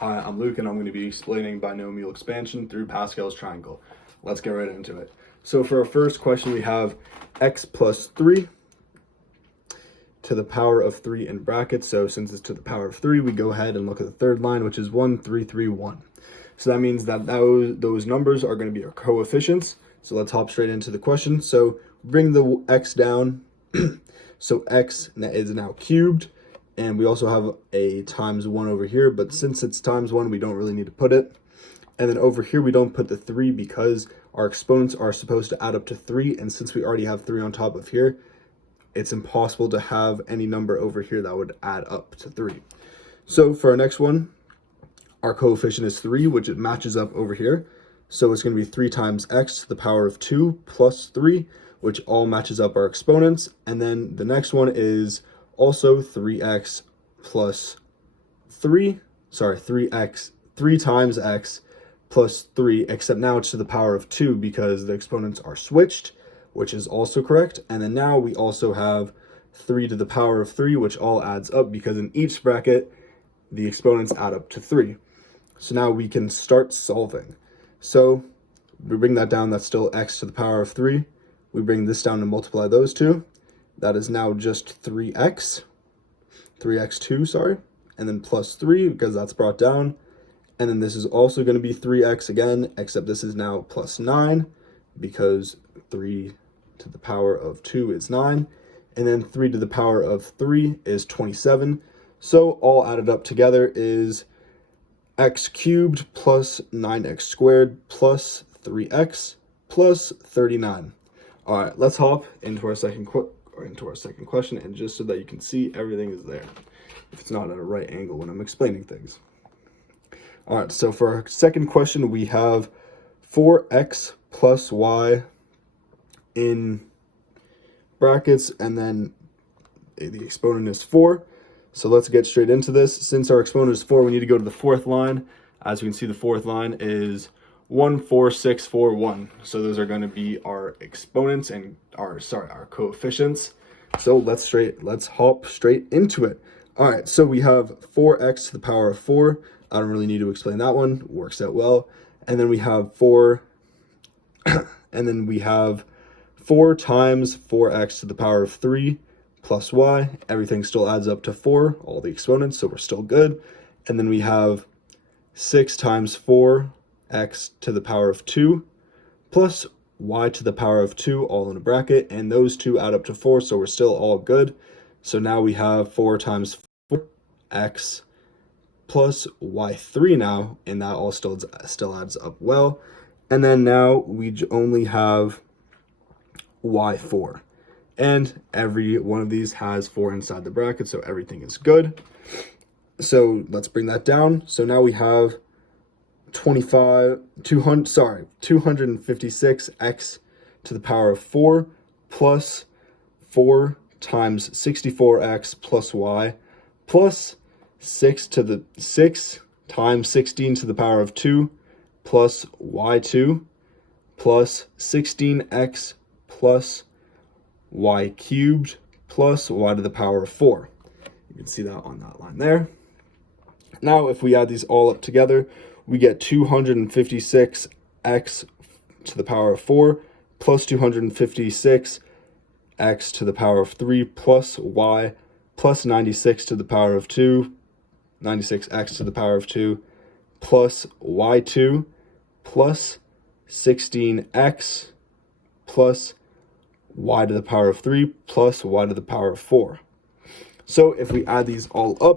Hi, I'm Luke and I'm going to be explaining binomial expansion through Pascal's triangle. Let's get right into it. So for our first question, we have x plus 3 to the power of 3 in brackets. So since it's to the power of 3, we go ahead and look at the third line, which is 1, 3, 3, 1. So that means that those numbers are going to be our coefficients. So let's hop straight into the question. So bring the x down. So x is now cubed. And we also have a times 1 over here, but since it's times 1, we don't really need to put it. And then over here, we don't put the 3 because our exponents are supposed to add up to 3. And since we already have 3 on top of here, it's impossible to have any number over here that would add up to 3. So for our next one, our coefficient is 3, which it matches up over here. So it's going to be 3 times x to the power of 2 plus 3, which all matches up our exponents. And then the next one is also 3x plus 3 times x plus 3, except now it's to the power of 2 because the exponents are switched, which is also correct. And then now we also have 3 to the power of 3, which all adds up because in each bracket, the exponents add up to 3. So now we can start solving. So we bring that down, that's still x to the power of 3. We bring this down and multiply those two. That is now just 3x2, sorry, and then plus 3 because that's brought down. And then this is also going to be 3x again, except this is now plus 9 because 3 to the power of 2 is 9. And then 3 to the power of 3 is 27. So all added up together is x cubed plus 9x squared plus 3x plus 39. All right, let's hop into our second question, and just so that you can see everything is there, if it's not at a right angle when I'm explaining things. All right, so for our second question, we have 4x plus y in brackets, and then the exponent is 4. So let's get straight into this. Since our exponent is 4, we need to go to the fourth line. As you can see, the fourth line is 1, 4, 6, 4, 1. So those are going to be our exponents and our coefficients. So let's hop straight into it. All right, so we have 4x to the power of 4. I don't really need to explain that one. It works out well. And then we have 4 times 4x to the power of 3 plus y. Everything still adds up to 4, all the exponents, so we're still good. And then we have 6 times 4x to the power of 2 plus y to the power of 2, all in a bracket, and those two add up to 4, so we're still all good. So now we have 4 times 4x plus y3 now, and that all still adds up well. And then now we only have y4. And every one of these has 4 inside the bracket, so everything is good. So let's bring that down. So now we have 256x to the power of 4 plus 4 times 64x plus y plus 6 times 16 to the power of 2 plus y2 plus 16x plus y cubed plus y to the power of 4. You can see that on that line there. Now if we add these all up together, we get 256x to the power of 4 plus 256x to the power of 3 plus y plus 96 to the power of 2, 96x to the power of 2 plus y2 plus 16x plus y to the power of 3 plus y to the power of 4. So if we add these all up,